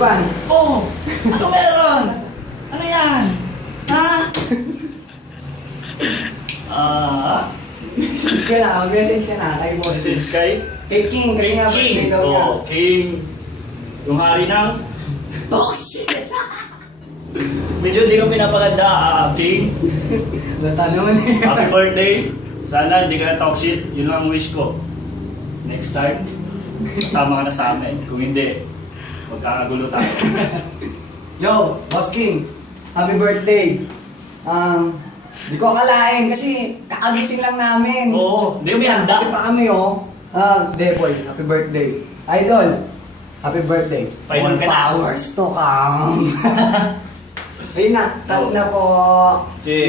Ban? Oh! Ano meron? Ano yan? Ha? Message ka na, mag-message ka na kay Boss King. Message kay Kay King, kasi nga birthday King. daw niya. Oh, King. Yung hari ng... Toxic! Medyo hindi ko pinapaganda, King. Lata naman eh. Happy birthday. Sana hindi ka na talk shit. Yun lang ang wish ko. Next time, kasama ka na sa amin. Kung hindi, magkakagulo tayo. Yo, Boss King, happy birthday. Di ko akalain kasi kakagising lang namin. Oo, hindi may handa. Happy pa kami oh. Depoy, happy birthday. Idol, happy birthday. Painom More ka na. powers to come. Ayun na, cut na po. Cheers.